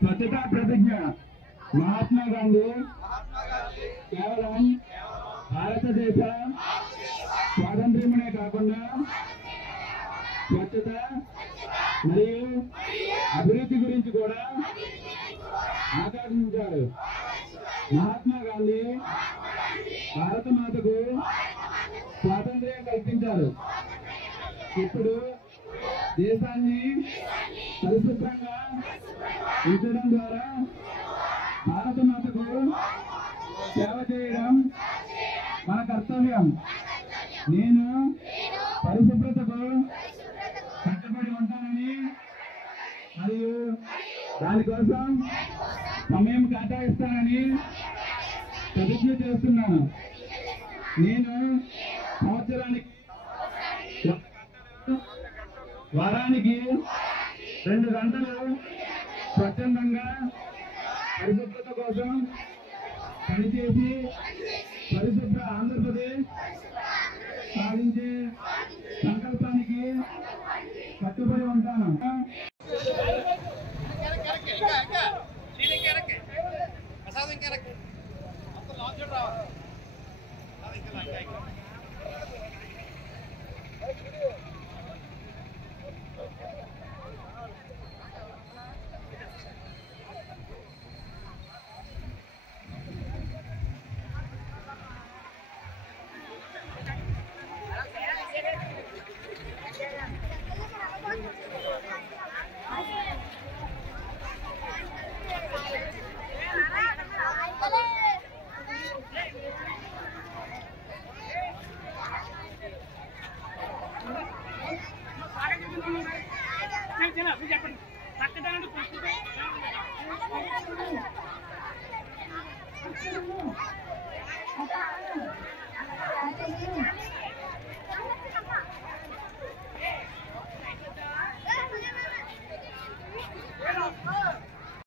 స్వచ్ఛతా ప్రతిజ్ఞ. మహాత్మా గాంధీ కేవలం భారతదేశ స్వాతంత్ర్యమే కాకుండా స్వచ్ఛత మరియు అభివృద్ధి గురించి కూడా ఆకాంక్షించారు. మహాత్మా గాంధీ భారత మాతకు స్వాతంత్ర్యం కల్పించారు. ఇప్పుడు దేశాన్ని పరిశుభ్రంగా ఉంచడం ద్వారా భారత మాతకు సేవ చేయడం మన కర్తవ్యం. నేను పరిశుభ్రతకు కట్టుబడి ఉంటానని మరియు దానికోసం సమయం కేటాయిస్తానని ప్రతిజ్ఞ చేస్తున్నాను. నేను సంవత్సరానికి వారానికి 2 గంటలు స్వచ్ఛందంగా పరిశుభ్రత కోసం పనిచేసి పరిశుభ్ర ఆంధ్రప్రదేశ్ సాధించే సంకల్పానికి కట్టుబడి ఉంటాను. Thank you.